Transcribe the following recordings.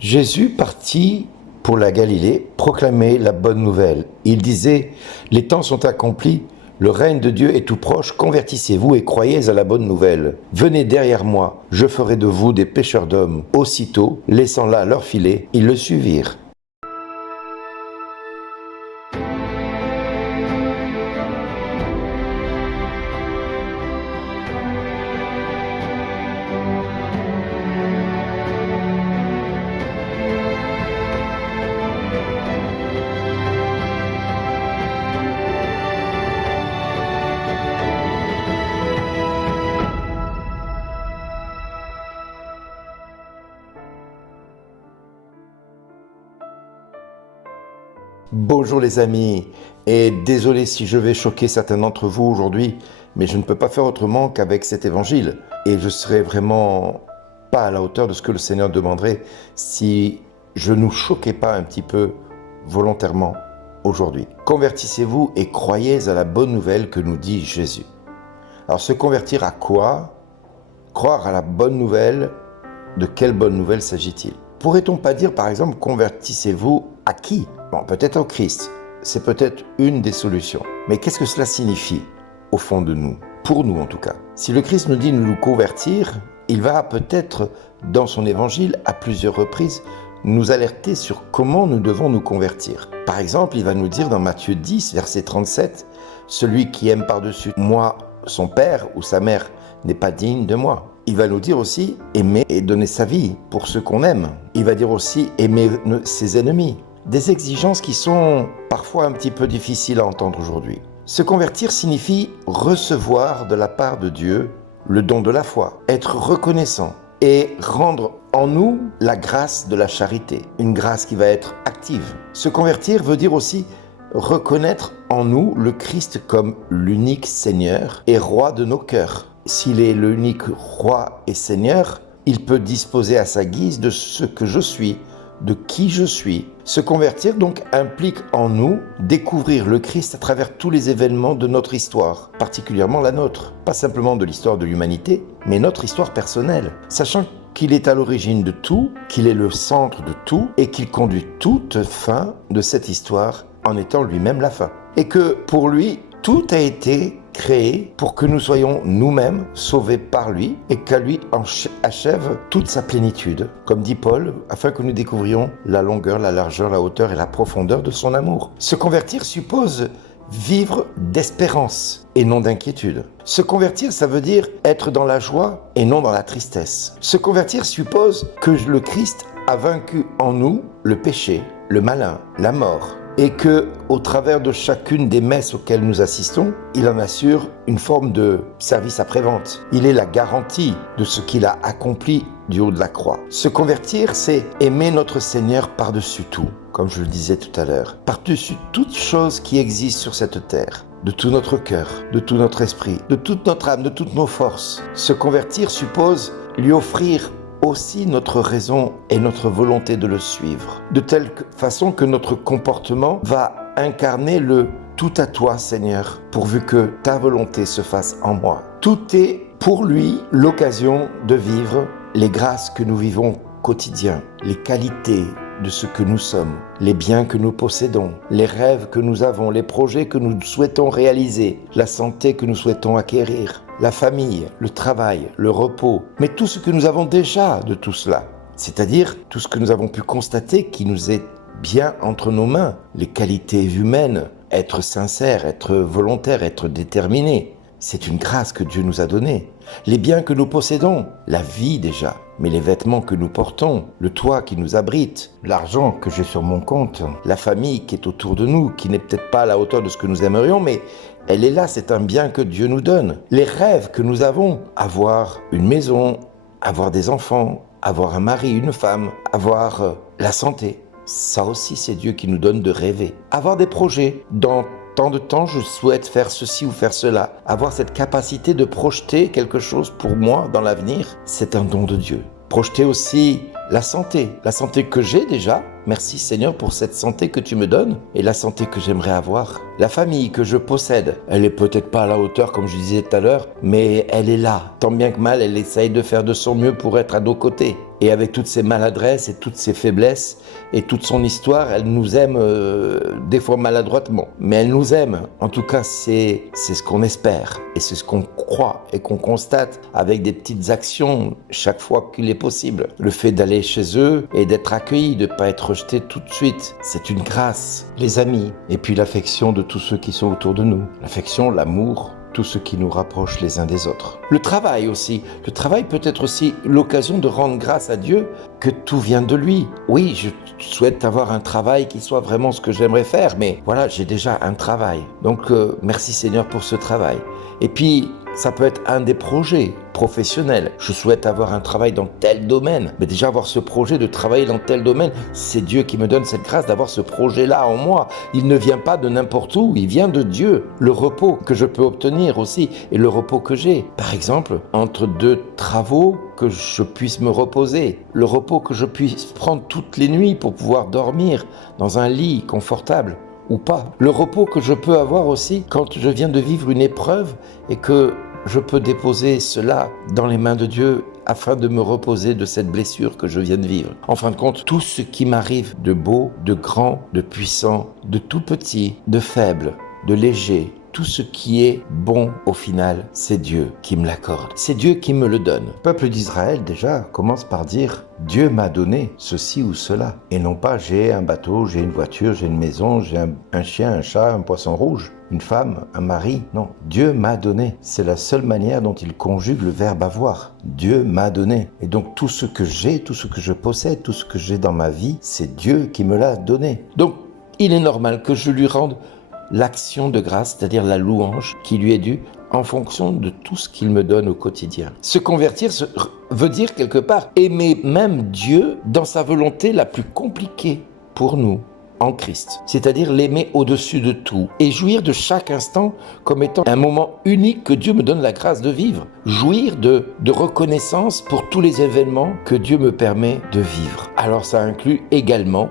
Jésus partit pour la Galilée proclamer la bonne nouvelle. Il disait, les temps sont accomplis, le règne de Dieu est tout proche, convertissez-vous et croyez à la bonne nouvelle. Venez derrière moi, je ferai de vous des pêcheurs d'hommes. Aussitôt, laissant là leur filet, ils le suivirent. Bonjour les amis, et désolé si je vais choquer certains d'entre vous aujourd'hui, mais je ne peux pas faire autrement qu'avec cet évangile. Et je serais vraiment pas à la hauteur de ce que le Seigneur demanderait si je ne nous choquais pas un petit peu volontairement aujourd'hui. Convertissez-vous et croyez à la bonne nouvelle que nous dit Jésus. Alors se convertir à quoi? Croire à la bonne nouvelle, de quelle bonne nouvelle s'agit-il? Pourrait-on pas dire par exemple convertissez-vous à qui? Bon, peut-être au Christ, c'est peut-être une des solutions. Mais qu'est-ce que cela signifie au fond de nous? Pour nous en tout cas. Si le Christ nous dit de nous convertir, il va peut-être dans son évangile à plusieurs reprises nous alerter sur comment nous devons nous convertir. Par exemple, il va nous dire dans Matthieu 10, verset 37, « Celui qui aime par-dessus moi son père ou sa mère n'est pas digne de moi. » Il va nous dire aussi aimer et donner sa vie pour ceux qu'on aime. Il va dire aussi aimer ses ennemis. Des exigences qui sont parfois un petit peu difficiles à entendre aujourd'hui. Se convertir signifie recevoir de la part de Dieu le don de la foi, être reconnaissant et rendre en nous la grâce de la charité, une grâce qui va être active. Se convertir veut dire aussi reconnaître en nous le Christ comme l'unique Seigneur et roi de nos cœurs. S'il est l'unique roi et Seigneur, il peut disposer à sa guise de ce que je suis, de qui je suis. Se convertir donc implique en nous découvrir le Christ à travers tous les événements de notre histoire, particulièrement la nôtre. Pas simplement de l'histoire de l'humanité, mais notre histoire personnelle. Sachant qu'il est à l'origine de tout, qu'il est le centre de tout et qu'il conduit toute fin de cette histoire en étant lui-même la fin. Et que pour lui, tout a été créé pour que nous soyons nous-mêmes sauvés par lui et qu'à lui achève toute sa plénitude, comme dit Paul, afin que nous découvrions la longueur, la largeur, la hauteur et la profondeur de son amour. Se convertir suppose vivre d'espérance et non d'inquiétude. Se convertir, ça veut dire être dans la joie et non dans la tristesse. Se convertir suppose que le Christ a vaincu en nous le péché, le malin, la mort, et que, au travers de chacune des messes auxquelles nous assistons, il en assure une forme de service après-vente. Il est la garantie de ce qu'il a accompli du haut de la croix. Se convertir, c'est aimer notre Seigneur par-dessus tout, comme je le disais tout à l'heure, par-dessus toute chose qui existe sur cette terre, de tout notre cœur, de tout notre esprit, de toute notre âme, de toutes nos forces. Se convertir suppose lui offrir aussi notre raison et notre volonté de le suivre, de telle façon que notre comportement va incarner le « tout à toi Seigneur, pourvu que ta volonté se fasse en moi ». Tout est pour lui l'occasion de vivre les grâces que nous vivons quotidien, les qualités de ce que nous sommes, les biens que nous possédons, les rêves que nous avons, les projets que nous souhaitons réaliser, la santé que nous souhaitons acquérir, la famille, le travail, le repos, mais tout ce que nous avons déjà de tout cela, c'est-à-dire tout ce que nous avons pu constater qui nous est bien entre nos mains, les qualités humaines, être sincère, être volontaire, être déterminé. C'est une grâce que Dieu nous a donnée. Les biens que nous possédons, la vie déjà, mais les vêtements que nous portons, le toit qui nous abrite, l'argent que j'ai sur mon compte, la famille qui est autour de nous, qui n'est peut-être pas à la hauteur de ce que nous aimerions, mais elle est là, c'est un bien que Dieu nous donne. Les rêves que nous avons, avoir une maison, avoir des enfants, avoir un mari, une femme, avoir la santé, ça aussi c'est Dieu qui nous donne de rêver. Avoir des projets, dans tant de temps je souhaite faire ceci ou faire cela. Avoir cette capacité de projeter quelque chose pour moi dans l'avenir, c'est un don de Dieu. Projeter aussi la santé que j'ai déjà. Merci Seigneur pour cette santé que tu me donnes et la santé que j'aimerais avoir. La famille que je possède, elle est peut-être pas à la hauteur comme je disais tout à l'heure, mais elle est là. Tant bien que mal, elle essaye de faire de son mieux pour être à nos côtés. Et avec toutes ses maladresses et toutes ses faiblesses et toute son histoire, elle nous aime des fois maladroitement. Mais elle nous aime. En tout cas, c'est ce qu'on espère. Et c'est ce qu'on croit et qu'on constate avec des petites actions chaque fois qu'il est possible. Le fait d'aller chez eux et d'être accueilli, de ne pas être rejeté tout de suite, c'est une grâce. Les amis, et puis l'affection de tous ceux qui sont autour de nous. L'affection, l'amour, tout ce qui nous rapproche les uns des autres. Le travail aussi. Le travail peut être aussi l'occasion de rendre grâce à Dieu que tout vient de lui. Oui, je souhaite avoir un travail qui soit vraiment ce que j'aimerais faire, mais voilà, j'ai déjà un travail. Donc, merci Seigneur pour ce travail. Et puis, ça peut être un des projets professionnels. Je souhaite avoir un travail dans tel domaine. Mais déjà avoir ce projet de travailler dans tel domaine, c'est Dieu qui me donne cette grâce d'avoir ce projet-là en moi. Il ne vient pas de n'importe où, il vient de Dieu. Le repos que je peux obtenir aussi et le repos que j'ai. Par exemple, entre deux travaux, que je puisse me reposer. Le repos que je puisse prendre toutes les nuits pour pouvoir dormir dans un lit confortable. Ou pas. Le repos que je peux avoir aussi quand je viens de vivre une épreuve et que je peux déposer cela dans les mains de Dieu afin de me reposer de cette blessure que je viens de vivre. En fin de compte, tout ce qui m'arrive de beau, de grand, de puissant, de tout petit, de faible, de léger, tout ce qui est bon au final, c'est Dieu qui me l'accorde. C'est Dieu qui me le donne. Le peuple d'Israël déjà commence par dire « Dieu m'a donné ceci ou cela ». Et non pas « j'ai un bateau, j'ai une voiture, j'ai une maison, j'ai un chien, un chat, un poisson rouge, une femme, un mari ». Non, Dieu m'a donné. C'est la seule manière dont il conjugue le verbe avoir. Dieu m'a donné. Et donc tout ce que j'ai, tout ce que je possède, tout ce que j'ai dans ma vie, c'est Dieu qui me l'a donné. Donc il est normal que je lui rende l'action de grâce, c'est-à-dire la louange qui lui est due en fonction de tout ce qu'il me donne au quotidien. Se convertir veut dire quelque part aimer même Dieu dans sa volonté la plus compliquée pour nous en Christ, c'est-à-dire l'aimer au-dessus de tout et jouir de chaque instant comme étant un moment unique que Dieu me donne la grâce de vivre. Jouir de reconnaissance pour tous les événements que Dieu me permet de vivre. Alors ça inclut également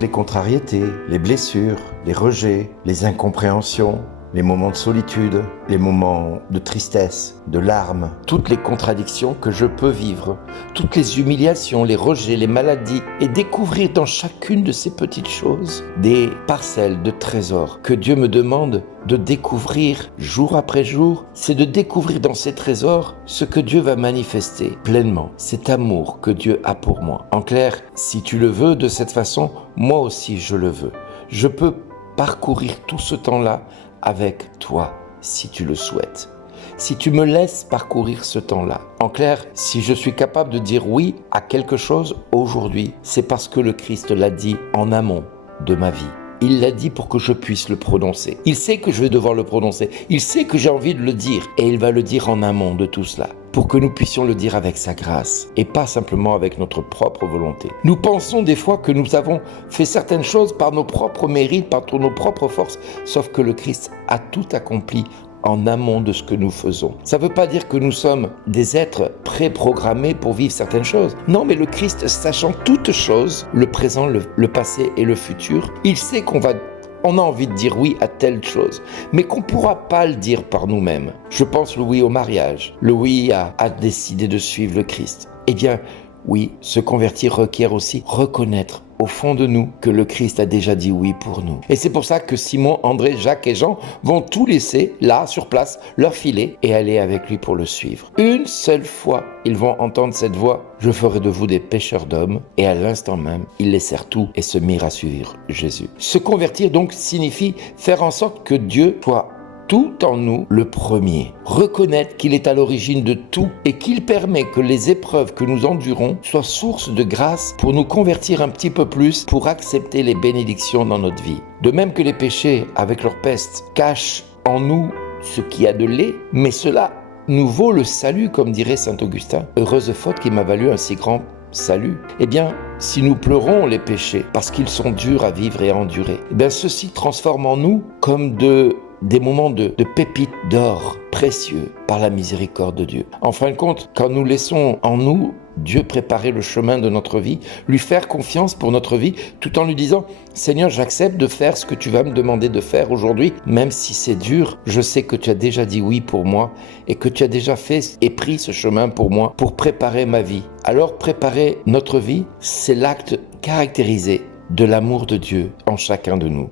les contrariétés, les blessures, les rejets, les incompréhensions, les moments de solitude, les moments de tristesse, de larmes, toutes les contradictions que je peux vivre, toutes les humiliations, les rejets, les maladies, et découvrir dans chacune de ces petites choses des parcelles de trésors que Dieu me demande de découvrir jour après jour. C'est de découvrir dans ces trésors ce que Dieu va manifester pleinement, cet amour que Dieu a pour moi. En clair, si tu le veux de cette façon, moi aussi je le veux. Je peux parcourir tout ce temps-là avec toi, si tu le souhaites. Si tu me laisses parcourir ce temps-là. En clair, si je suis capable de dire oui à quelque chose aujourd'hui, c'est parce que le Christ l'a dit en amont de ma vie. Il l'a dit pour que je puisse le prononcer. Il sait que je vais devoir le prononcer. Il sait que j'ai envie de le dire. Et il va le dire en amont de tout cela. Pour que nous puissions le dire avec sa grâce. Et pas simplement avec notre propre volonté. Nous pensons des fois que nous avons fait certaines choses par nos propres mérites, par nos propres forces. Sauf que le Christ a tout accompli en amont de ce que nous faisons. Ça ne veut pas dire que nous sommes des êtres préprogrammés pour vivre certaines choses. Non, mais le Christ, sachant toutes choses, le présent, le passé et le futur, il sait qu'on a envie de dire oui à telle chose, mais qu'on ne pourra pas le dire par nous-mêmes. Je pense le oui au mariage, le oui à décider de suivre le Christ. Eh bien, oui, se convertir requiert aussi reconnaître au fond de nous que le Christ a déjà dit oui pour nous. Et c'est pour ça que Simon, André, Jacques et Jean vont tout laisser là, sur place, leur filet et aller avec lui pour le suivre. Une seule fois, ils vont entendre cette voix « Je ferai de vous des pêcheurs d'hommes » et à l'instant même, ils laissèrent tout et se mirent à suivre Jésus. Se convertir donc signifie faire en sorte que Dieu soit tout en nous le premier. Reconnaître qu'il est à l'origine de tout et qu'il permet que les épreuves que nous endurons soient source de grâce pour nous convertir un petit peu plus, pour accepter les bénédictions dans notre vie. De même que les péchés, avec leur peste, cachent en nous ce qui a de laid, mais cela nous vaut le salut, comme dirait saint Augustin. Heureuse faute qui m'a valu un si grand salut. Eh bien, si nous pleurons les péchés parce qu'ils sont durs à vivre et à endurer, eh bien ceci transforme en nous comme des moments de pépites d'or précieux par la miséricorde de Dieu. En fin de compte, quand nous laissons en nous Dieu préparer le chemin de notre vie, lui faire confiance pour notre vie, tout en lui disant « Seigneur, j'accepte de faire ce que tu vas me demander de faire aujourd'hui, même si c'est dur, je sais que tu as déjà dit oui pour moi et que tu as déjà fait et pris ce chemin pour moi pour préparer ma vie. » Alors préparer notre vie, c'est l'acte caractérisé de l'amour de Dieu en chacun de nous.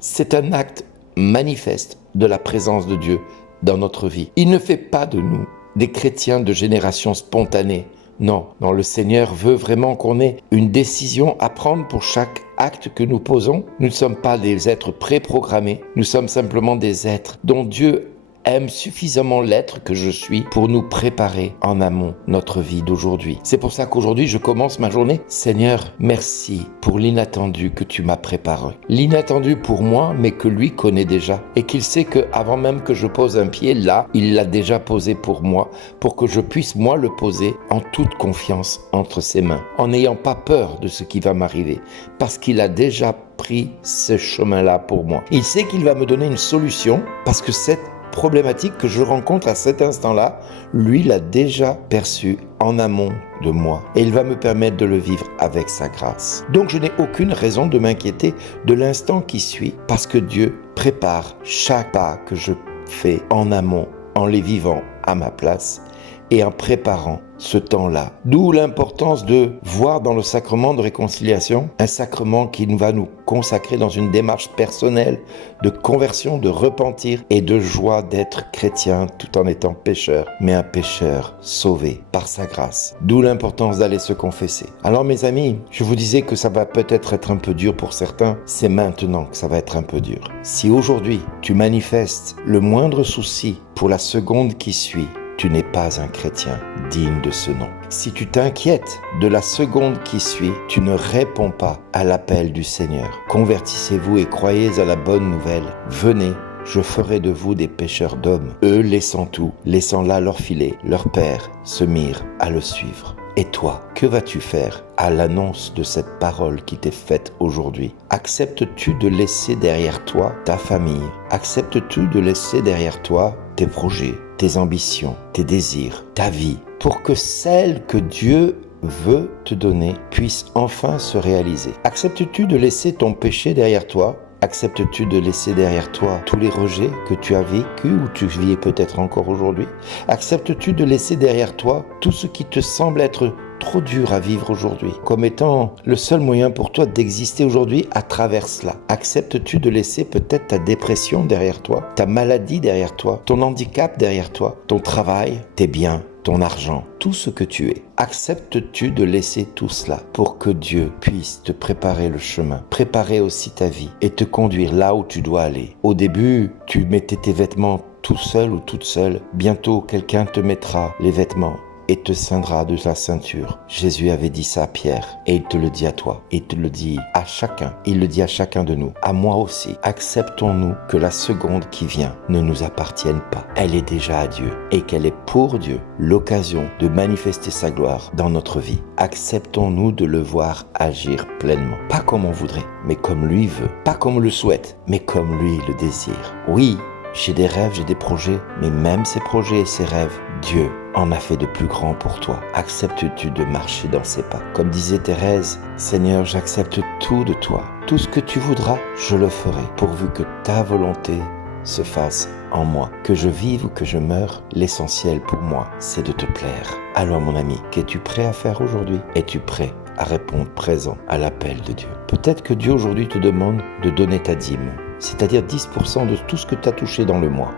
C'est un acte manifeste de la présence de Dieu dans notre vie. Il ne fait pas de nous des chrétiens de génération spontanée. Non, le Seigneur veut vraiment qu'on ait une décision à prendre pour chaque acte que nous posons. Nous ne sommes pas des êtres préprogrammés, nous sommes simplement des êtres dont Dieu aime suffisamment l'être que je suis pour nous préparer en amont notre vie d'aujourd'hui. C'est pour ça qu'aujourd'hui, je commence ma journée. Seigneur, merci pour l'inattendu que tu m'as préparé. L'inattendu pour moi, mais que lui connaît déjà. Et qu'il sait qu'avant même que je pose un pied, là, il l'a déjà posé pour moi, pour que je puisse, moi, le poser en toute confiance entre ses mains, en n'ayant pas peur de ce qui va m'arriver, parce qu'il a déjà pris ce chemin-là pour moi. Il sait qu'il va me donner une solution, parce que cette problématique que je rencontre à cet instant-là, lui l'a déjà perçu en amont de moi et il va me permettre de le vivre avec sa grâce. Donc je n'ai aucune raison de m'inquiéter de l'instant qui suit parce que Dieu prépare chaque pas que je fais en amont, en les vivant à ma place et en préparant ce temps-là. D'où l'importance de voir dans le sacrement de réconciliation un sacrement qui va nous consacrer dans une démarche personnelle de conversion, de repentir et de joie d'être chrétien tout en étant pécheur, mais un pécheur sauvé par sa grâce. D'où l'importance d'aller se confesser. Alors mes amis, je vous disais que ça va peut-être être un peu dur pour certains, c'est maintenant que ça va être un peu dur. Si aujourd'hui tu manifestes le moindre souci pour la seconde qui suit, tu n'es pas un chrétien digne de ce nom. Si tu t'inquiètes de la seconde qui suit, tu ne réponds pas à l'appel du Seigneur. Convertissez-vous et croyez à la bonne nouvelle. Venez, je ferai de vous des pêcheurs d'hommes. Eux, laissant tout, laissant là leur filet, leur père, se mirent à le suivre. Et toi, que vas-tu faire à l'annonce de cette parole qui t'est faite aujourd'hui? Acceptes-tu de laisser derrière toi ta famille? Acceptes-tu de laisser derrière toi tes projets, tes ambitions, tes désirs, ta vie, pour que celle que Dieu veut te donner puisse enfin se réaliser? Acceptes-tu de laisser ton péché derrière toi? Acceptes-tu de laisser derrière toi tous les rejets que tu as vécus ou tu vis peut-être encore aujourd'hui? Acceptes-tu de laisser derrière toi tout ce qui te semble être trop dur à vivre aujourd'hui, comme étant le seul moyen pour toi d'exister aujourd'hui à travers cela? Acceptes-tu de laisser peut-être ta dépression derrière toi, ta maladie derrière toi, ton handicap derrière toi, ton travail, tes biens, ton argent, tout ce que tu es? Acceptes-tu de laisser tout cela pour que Dieu puisse te préparer le chemin, préparer aussi ta vie et te conduire là où tu dois aller? Au début, tu mettais tes vêtements tout seul ou toute seule. Bientôt, quelqu'un te mettra les vêtements et te ceindra de la ceinture. Jésus avait dit ça à Pierre et il te le dit à toi. Il te le dit à chacun. Il le dit à chacun de nous. À moi aussi. Acceptons-nous que la seconde qui vient ne nous appartienne pas. Elle est déjà à Dieu et qu'elle est pour Dieu l'occasion de manifester sa gloire dans notre vie. Acceptons-nous de le voir agir pleinement. Pas comme on voudrait, mais comme lui veut. Pas comme on le souhaite, mais comme lui le désire. Oui, j'ai des rêves, j'ai des projets, mais même ces projets et ces rêves, Dieu en a fait de plus grands pour toi. Acceptes-tu de marcher dans ses pas? Comme disait Thérèse, Seigneur, j'accepte tout de toi. Tout ce que tu voudras, je le ferai, pourvu que ta volonté se fasse en moi. Que je vive ou que je meure, l'essentiel pour moi, c'est de te plaire. Alors mon ami, qu'es-tu prêt à faire aujourd'hui? Es-tu prêt à répondre présent à l'appel de Dieu? Peut-être que Dieu aujourd'hui te demande de donner ta dîme, c'est-à-dire 10% de tout ce que tu as touché dans le mois.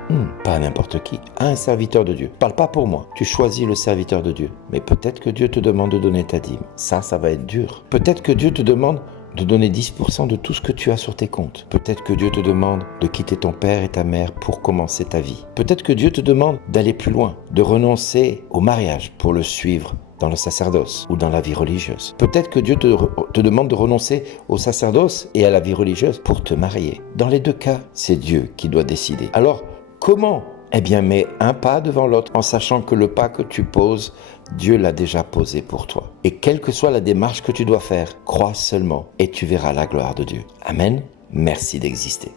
Pas à n'importe qui, à un serviteur de Dieu. Parle pas pour moi, tu choisis le serviteur de Dieu. Mais peut-être que Dieu te demande de donner ta dîme. Ça va être dur. Peut-être que Dieu te demande de donner 10% de tout ce que tu as sur tes comptes. Peut-être que Dieu te demande de quitter ton père et ta mère pour commencer ta vie. Peut-être que Dieu te demande d'aller plus loin, de renoncer au mariage pour le suivre dans le sacerdoce ou dans la vie religieuse. Peut-être que Dieu te demande de renoncer au sacerdoce et à la vie religieuse pour te marier. Dans les deux cas, c'est Dieu qui doit décider. Alors, comment? Eh bien, mets un pas devant l'autre en sachant que le pas que tu poses, Dieu l'a déjà posé pour toi. Et quelle que soit la démarche que tu dois faire, crois seulement et tu verras la gloire de Dieu. Amen. Merci d'exister.